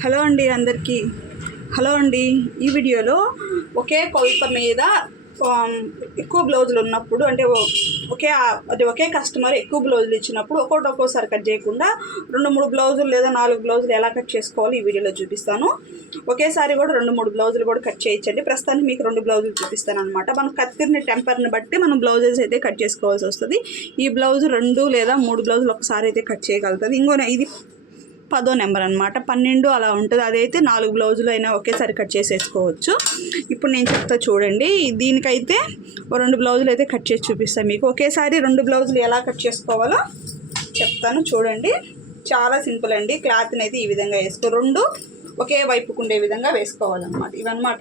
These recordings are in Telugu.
హలో అండి అందరికీ. హలో అండి. ఈ వీడియోలో ఒకే కొలత మీద ఎక్కువ బ్లౌజులు ఉన్నప్పుడు అంటే ఒకే కస్టమర్ ఎక్కువ బ్లౌజులు ఇచ్చినప్పుడు ఒక్కోసారి కట్ చేయకుండా 2-3 బ్లౌజులు లేదా 4 బ్లౌజులు ఎలా కట్ చేసుకోవాలి ఈ వీడియోలో చూపిస్తాను. ఒకేసారి కూడా 2-3 బ్లౌజులు కూడా కట్ చేయొచ్చండి. ప్రస్తుతానికి మీకు 2 బ్లౌజులు చూపిస్తాను అనమాట. మనం కత్తిరిని టెంపర్ని బట్టి మనం బ్లౌజెస్ అయితే కట్ చేసుకోవాల్సి వస్తుంది. ఈ బ్లౌజు 2 లేదా 3 బ్లౌజులు ఒకసారి అయితే కట్ చేయగలుగుతుంది. ఇది 10వ నెంబర్ అనమాట. 12 అలా ఉంటుంది. అదైతే 4 బ్లౌజులు అయినా ఒకేసారి కట్ చేసేసుకోవచ్చు. ఇప్పుడు నేను చెప్తా చూడండి. దీనికైతే 2 బ్లౌజులు అయితే కట్ చేసి చూపిస్తాను మీకు. ఒకేసారి 2 బ్లౌజులు ఎలా కట్ చేసుకోవాలో చెప్తాను చూడండి. చాలా సింపుల్ అండి. క్లాత్ని అయితే ఈ విధంగా వేసుకో, 2 ఒకే వైపుకు ఉండే విధంగా వేసుకోవాలన్నమాట. ఇవన్నమాట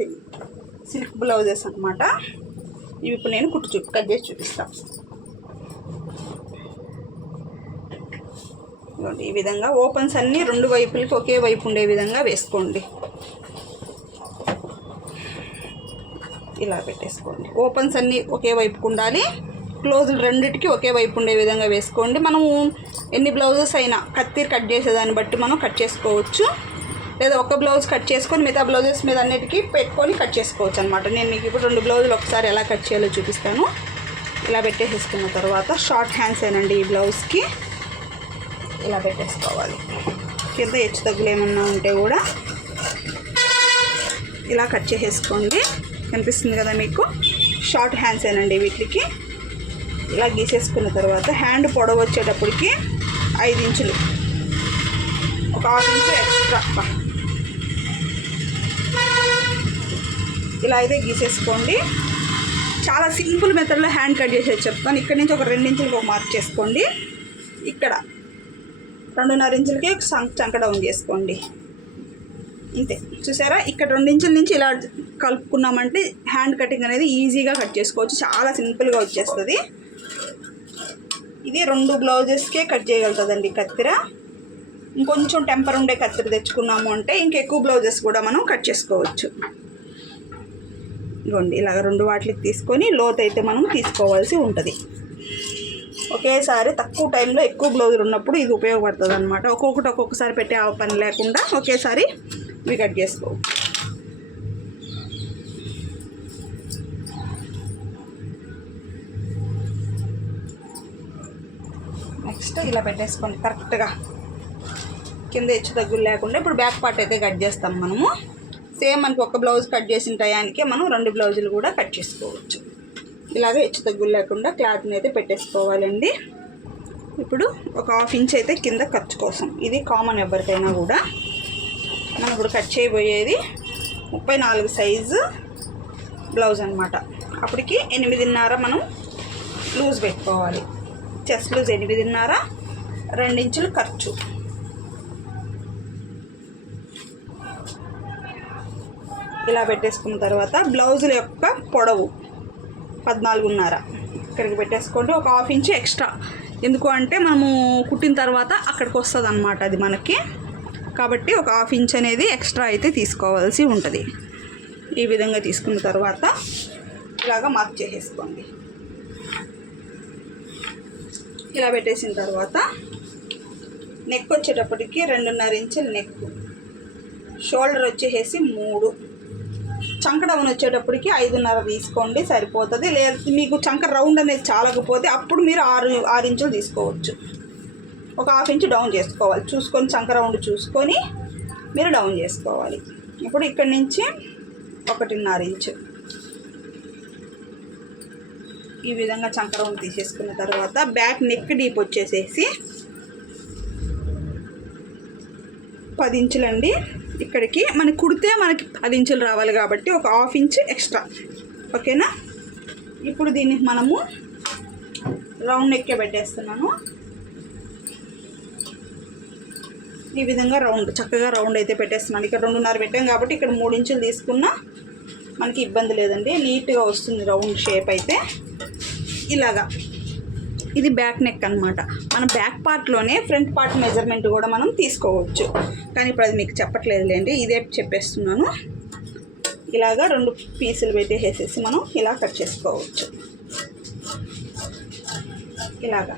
సిల్క్ బ్లౌజెస్ అనమాట. ఇవి ఇప్పుడు నేను కట్ చేసి చూపిస్తాను. ఈ విధంగా ఓపెన్స్ అన్నీ 2 వైపులకి ఒకే వైపు ఉండే విధంగా వేసుకోండి. ఇలా పెట్టేసుకోండి. ఓపెన్స్ అన్నీ ఒకే వైపుకు ఉండాలి. క్లోజులు రెండిటికి ఒకే వైపు ఉండే విధంగా వేసుకోండి. మనము ఎన్ని బ్లౌజెస్ అయినా కత్తిరి కట్ చేసేదాన్ని బట్టి మనం కట్ చేసుకోవచ్చు. లేదా ఒక బ్లౌజ్ కట్ చేసుకొని మిగతా బ్లౌజెస్ మీద అన్నిటికీ పెట్టుకొని కట్ చేసుకోవచ్చు అనమాట. నేను మీకు ఇప్పుడు 2 బ్లౌజులు ఒకసారి ఎలా కట్ చేయాలో చూపిస్తాను. ఇలా పెట్టేసుకున్న తర్వాత షార్ట్ హ్యాండ్స్ ఏనండి ఈ బ్లౌజ్కి. ఇలా పెట్టేసుకోవాలి. కింద హెచ్చు తగ్గులు ఏమన్నా ఉంటే కూడా ఇలా కట్ చేసేసుకోండి. కనిపిస్తుంది కదా మీకు. షార్ట్ హ్యాండ్స్ ఏనండి వీటికి. ఇలా గీసేసుకున్న తర్వాత హ్యాండ్ పొడవు వచ్చేటప్పటికి 5 ఇంచులు, ఒక 1/2 ఇంచు ఎక్స్ట్రా ఇలా అయితే గీసేసుకోండి. చాలా సింపుల్ మెథడ్లో హ్యాండ్ కట్ చేసేది చెప్తాను. ఇక్కడ నుంచి ఒక 2 ఇంచులకు ఒక మార్క్ చేసుకోండి. ఇక్కడ 2.5 ఇంచులకి చంక డౌన్ చేసుకోండి. ఇంతే. చూసారా, ఇక్కడ 2 ఇంచుల నుంచి ఇలా కలుపుకున్నామంటే హ్యాండ్ కటింగ్ అనేది ఈజీగా కట్ చేసుకోవచ్చు. చాలా సింపుల్గా వచ్చేస్తుంది. ఇది 2 బ్లౌజెస్కే కట్ చేయగలుగుతుందండి కత్తిర. ఇంకొంచెం టెంపర్ ఉండే కత్తిర తెచ్చుకున్నాము అంటే ఇంకెక్కువ బ్లౌజెస్ కూడా మనం కట్ చేసుకోవచ్చు. ఇదిగోండి, ఇలాగ 2 వాటికి తీసుకొని లోతు అయితే మనం తీసుకోవాల్సి ఉంటుంది. ఒకేసారి తక్కువ టైంలో ఎక్కువ బ్లౌజులు ఉన్నప్పుడు ఇది ఉపయోగపడుతుంది అనమాట. ఒక్కొక్కసారి పెట్టే పని లేకుండా ఒకేసారి ఇవి కట్ చేసుకోవచ్చు. నెక్స్ట్ ఇలా పెట్టేసుకోండి కరెక్ట్గా, కింద హెచ్చు తగ్గులు లేకుండా. ఇప్పుడు బ్యాక్ పార్ట్ అయితే కట్ చేస్తాం మనము. సేమ్ మనకి ఒక బ్లౌజ్ కట్ చేసిన టయానికే మనం 2 బ్లౌజులు కూడా కట్ చేసుకోవచ్చు. ఇలాగ హెచ్చు తగ్గులు లేకుండా క్లాత్ని అయితే పెట్టేసుకోవాలండి. ఇప్పుడు ఒక 1/2 ఇంచ్ అయితే కింద ఖర్చు కోసం. ఇది కామన్ ఎవరికైనా కూడా. మనం ఇప్పుడు కట్ చేయబోయేది 34 సైజు బ్లౌజ్ అనమాట. అప్పటికి 8.5 మనం లూజ్ పెట్టుకోవాలి. చెస్ట్ లూజ్ 8.5, 2 ఇంచులు ఖర్చు. ఇలా పెట్టేసుకున్న తర్వాత బ్లౌజుల యొక్క పొడవు 14.5 ఇక్కడికి పెట్టేసుకోండి. ఒక 1/2 ఇంచ్ ఎక్స్ట్రా. ఎందుకు అంటే మనము కుట్టిన తర్వాత అక్కడికి వస్తుంది అనమాట అది మనకి. కాబట్టి ఒక 1/2 ఇంచ్ అనేది ఎక్స్ట్రా అయితే తీసుకోవాల్సి ఉంటుంది. ఈ విధంగా తీసుకున్న తర్వాత ఇలాగ మార్క్ చేసేసుకోండి. ఇలా పెట్టేసిన తర్వాత నెక్ వచ్చేటప్పటికి 2.5 ఇంచుల నెక్, షోల్డర్ వచ్చేసి 3, చంక డౌన్ వచ్చేటప్పటికి 5.5 తీసుకోండి సరిపోతుంది. లేదా మీకు చంక రౌండ్ అనేది చాలకపోతే అప్పుడు మీరు 6 ఇంచులు తీసుకోవచ్చు. ఒక 1/2 ఇంచు డౌన్ చేసుకోవాలి. చూసుకొని చంక రౌండ్ చూసుకొని మీరు డౌన్ చేసుకోవాలి. ఇప్పుడు ఇక్కడి నుంచి 1.5 ఇంచు ఈ విధంగా చంక రౌండ్ తీసేసుకున్న తర్వాత బ్యాక్ నెక్ డీప్ వచ్చేసేసి 10 ఇంచులండి. ఇక్కడికి మనకి కుడితే మనకి 10 ఇంచులు రావాలి కాబట్టి ఒక 1/2 ఇంచ్ ఎక్స్ట్రా. ఓకేనా. ఇప్పుడు దీన్ని మనము రౌండ్ నెక్కే పెట్టేస్తున్నాను. ఈ విధంగా చక్కగా రౌండ్ అయితే పెట్టేస్తున్నాను. ఇక్కడ 2.5 పెట్టాం కాబట్టి ఇక్కడ 3 ఇంచులు తీసుకున్నా మనకి ఇబ్బంది లేదండి. నీట్గా వస్తుంది రౌండ్ షేప్ అయితే. ఇలాగా ఇది బ్యాక్ నెక్ అనమాట. మన బ్యాక్ పార్ట్లోనే ఫ్రంట్ పార్ట్ మెజర్మెంట్ కూడా మనం తీసుకోవచ్చు. కానీ ఇప్పుడు అది మీకు చెప్పట్లేదులేండి, ఇదే చెప్పేస్తున్నాను. ఇలాగా 2 పీసులు పెట్టేసేసి మనం ఇలా కట్ చేసుకోవచ్చు. ఇలాగా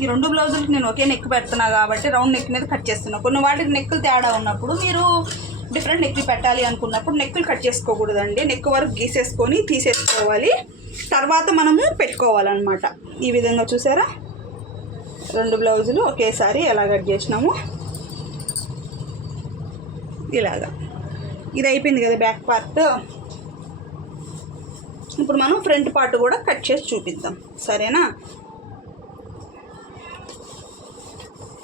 ఈ 2 బ్లౌజులకి నేను ఒకే నెక్ పెడుతున్నా కాబట్టి రౌండ్ నెక్ మీద కట్ చేస్తున్నా. కొన్ని వాటికి నెక్కులు తేడా ఉన్నప్పుడు మీరు డిఫరెంట్ నెక్లు పెట్టాలి అనుకున్నప్పుడు నెక్కులు కట్ చేసుకోకూడదండి. నెక్ వరకు గీసేసుకొని తీసేసుకోవాలి, తర్వాత మనము పెట్టుకోవాలన్నమాట. ఈ విధంగా చూసారా 2 బ్లౌజులు ఒకేసారి ఎలా కట్ చేసినాము, ఇలాగా. ఇది అయిపోయింది కదా బ్యాక్ పార్ట్. ఇప్పుడు మనం ఫ్రంట్ పార్ట్ కూడా కట్ చేసి చూపిద్దాం, సరేనా?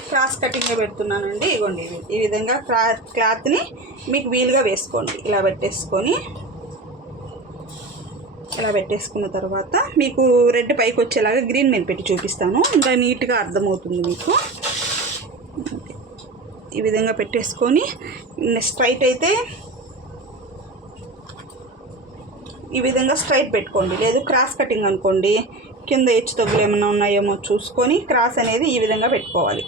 క్రాస్ కటింగ్గా పెడుతున్నానండి. ఇగోండి ఈ విధంగా క్లాత్ని మీకు వీలుగా వేసుకోండి. ఇలా పెట్టేసుకున్న తర్వాత మీకు రెడ్ పైకి వచ్చేలాగా గ్రీన్ నేను పెట్టి చూపిస్తాను, ఇంకా నీట్గా అర్థమవుతుంది మీకు. ఈ విధంగా పెట్టేసుకొని స్ట్రైట్ అయితే ఈ విధంగా స్ట్రైట్ పెట్టుకోండి, లేదు క్రాస్ కటింగ్ అనుకోండి కింద హెచ్చు తగ్గులు ఏమైనా ఉన్నాయేమో చూసుకొని క్రాస్ అనేది ఈ విధంగా పెట్టుకోవాలి.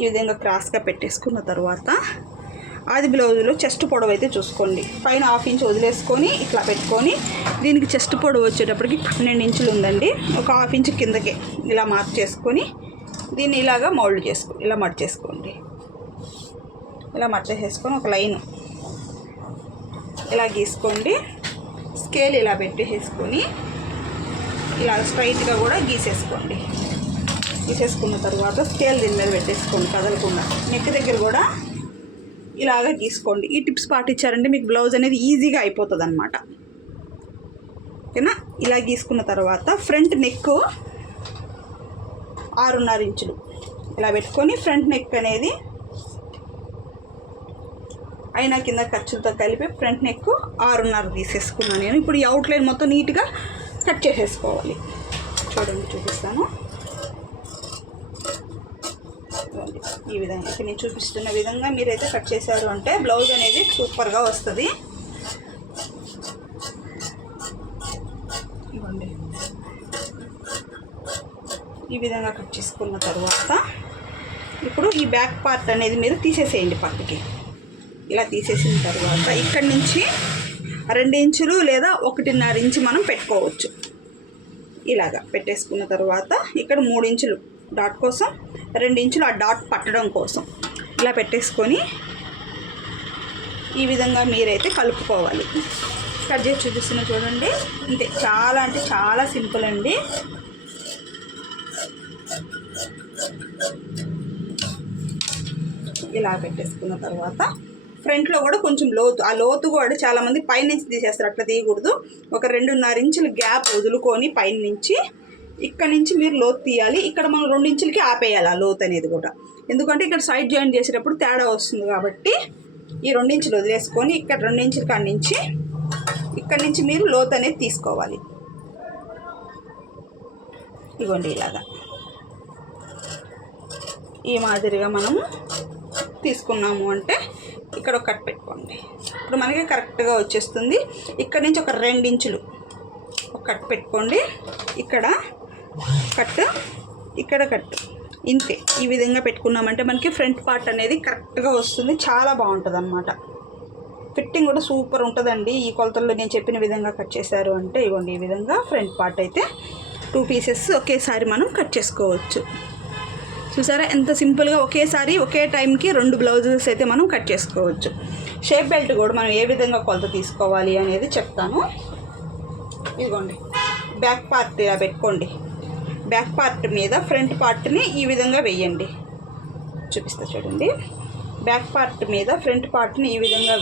ఈ విధంగా క్రాస్గా పెట్టేసుకున్న తర్వాత ఆది బ్లౌజులో చెస్ట్ పొడవు అయితే చూసుకోండి. పైన 1/2 ఇంచ్ వదిలేసుకొని ఇట్లా పెట్టుకొని దీనికి చెస్ట్ పొడవు వచ్చేటప్పటికి 12 ఇంచులు ఉందండి. ఒక 1/2 ఇంచ్ కిందకే ఇలా మార్క్ చేసుకొని దీన్ని ఇలాగా మౌల్డ్ ఇలా మర్చేసుకోండి. ఇలా మర్చేసుకొని ఒక లైన్ ఇలా గీసుకోండి. స్కేల్ ఇలా పెట్టేసుకొని ఇలా స్ట్రైట్గా కూడా గీసేసుకోండి. గీసేసుకున్న తర్వాత స్కేల్ దీని మీద పెట్టేసుకోండి కదలకుండా. నెక్ దగ్గర కూడా ఇలాగా గీసుకోండి. ఈ టిప్స్ పాటించారంటే మీకు బ్లౌజ్ అనేది ఈజీగా అయిపోతుంది అన్నమాట, ఓకేనా? ఇలా గీసుకున్న తర్వాత ఫ్రంట్ నెక్ 6.5 ఇంచులు ఇలా పెట్టుకొని ఫ్రంట్ నెక్ అనేది అయినా కింద ఖర్చులతో కలిపి ఫ్రంట్ నెక్ 6.5 తీసేసుకున్నాను నేను. ఇప్పుడు ఈ అవుట్లైన్ మొత్తం నీట్గా కట్ చేసేసుకోవాలి. చూడండి చూపిస్తాను. ఈ విధంగా ఇక్కడ నేను చూపిస్తున్న విధంగా మీరైతే కట్ చేశారు అంటే బ్లౌజ్ అనేది సూపర్గా వస్తుంది. ఇవ్వండి ఈ విధంగా కట్ చేసుకున్న తర్వాత ఇప్పుడు ఈ బ్యాక్ పార్ట్ అనేది మీరు తీసేసేయండి పక్కకి. ఇలా తీసేసిన తర్వాత ఇక్కడి నుంచి 2 ఇంచులు లేదా 1.5 ఇంచు మనం పెట్టుకోవచ్చు. ఇలాగా పెట్టేసుకున్న తర్వాత ఇక్కడ 3 ఇంచులు డాట్ కోసం, 2 ఇంచులు ఆ డాట్ పట్టడం కోసం ఇలా పెట్టేసుకొని ఈ విధంగా మీరైతే కలుపుకోవాలి. కట్ చేసి చూపిస్తున్నా చూడండి. అంటే చాలా సింపుల్ అండి. ఇలా పెట్టేసుకున్న తర్వాత ఫ్రంట్లో కూడా కొంచెం లోతు, ఆ లోతు కూడా చాలామంది పైనుంచి తీసేస్తారు, అట్లా తీయకూడదు. ఒక 2.5 ఇంచుల గ్యాప్ వదులుకొని పైన నుంచి ఇక్కడ నుంచి మీరు లోతు తీయాలి. ఇక్కడ మనం 2 ఇంచులకి ఆపేయాలి ఆ లోతు అనేది కూడా, ఎందుకంటే ఇక్కడ సైడ్ జాయిన్ చేసేటప్పుడు తేడా వస్తుంది కాబట్టి ఈ 2 ఇంచులు వదిలేసుకొని ఇక్కడ 2 ఇంచుల కాడి నుంచి ఇక్కడ నుంచి మీరు లోతు అనేది తీసుకోవాలి. ఇవ్వండి ఇలాగా ఈ మాదిరిగా మనము తీసుకున్నాము అంటే ఇక్కడ ఒక కట్ పెట్టుకోండి. ఇప్పుడు మనకి కరెక్ట్గా వచ్చేస్తుంది. ఇక్కడ నుంచి ఒక 2 ఇంచులు ఒక కట్ పెట్టుకోండి. ఇక్కడ కట్, ఇక్కడ కట్, ఇంతే. ఈ విధంగా పెట్టుకున్నామంటే మనకి ఫ్రంట్ పార్ట్ అనేది కరెక్ట్గా వస్తుంది. చాలా బాగుంటుంది అన్నమాట. ఫిట్టింగ్ కూడా సూపర్ ఉంటుందండి. ఈ కొలతల్లో నేను చెప్పిన విధంగా కట్ చేశారు అంటే ఇవ్వండి ఈ విధంగా ఫ్రంట్ పార్ట్ అయితే 2 పీసెస్ ఒకేసారి మనం కట్ చేసుకోవచ్చు. చూసారా ఎంత సింపుల్గా ఒకేసారి ఒకే టైంకి 2 బ్లౌజెస్ అయితే మనం కట్ చేసుకోవచ్చు. షేప్ బెల్ట్ కూడా మనం ఏ విధంగా కొలత తీసుకోవాలి అనేది చెప్తాను. ఇదిగోండి బ్యాక్ పార్ట్ ఇలా పెట్టుకోండి. బ్యాక్ పార్ట్ మీద ఫ్రంట్ పార్ట్ని ఈ విధంగా వేయండి. చూపిస్తా చూడండి. బ్యాక్ పార్ట్ మీద ఫ్రంట్ పార్ట్ని ఈ విధంగా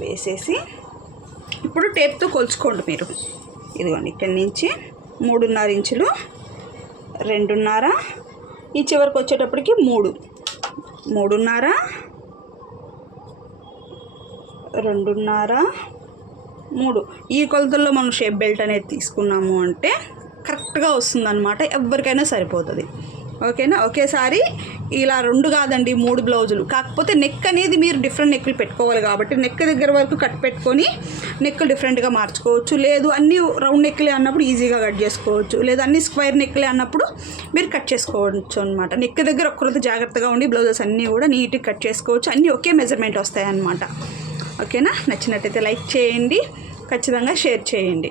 వేసేసి ఇప్పుడు టేప్తో కొలుచుకోండి మీరు. ఇదిగోండి ఇక్కడి నుంచి 3.5 ఇంచులు, 2.5, ఈ చివరికి వచ్చేటప్పటికి 3, 3.5, 2.5, 3 ఈ కొలతల్లో మనం షేప్ బెల్ట్ అనేది తీసుకున్నాము అంటే కరెక్ట్గా వస్తుందన్నమాట. ఎవరికైనా సరిపోతుంది, ఓకేనా? ఒకేసారి ఇలా 2 కాదండి 3 బ్లౌజులు. కాకపోతే నెక్ అనేది మీరు డిఫరెంట్ నెక్లు పెట్టుకోవాలి కాబట్టి నెక్ దగ్గర వరకు కట్ పెట్టుకొని నెక్లు డిఫరెంట్గా మార్చుకోవచ్చు. లేదు అన్నీ రౌండ్ నెక్లే అన్నప్పుడు ఈజీగా కట్ చేసుకోవచ్చు. లేదు అన్ని స్క్వేర్ నెక్లే అన్నప్పుడు మీరు కట్ చేసుకోవచ్చు అనమాట. నెక్ దగ్గర ఒక్కరోజు జాగ్రత్తగా ఉండి బ్లౌజెస్ అన్నీ కూడా నీట్గా కట్ చేసుకోవచ్చు. అన్నీ ఒకే మెజర్మెంట్ వస్తాయి అన్నమాట, ఓకేనా? నచ్చినట్టయితే లైక్ చేయండి, ఖచ్చితంగా షేర్ చేయండి.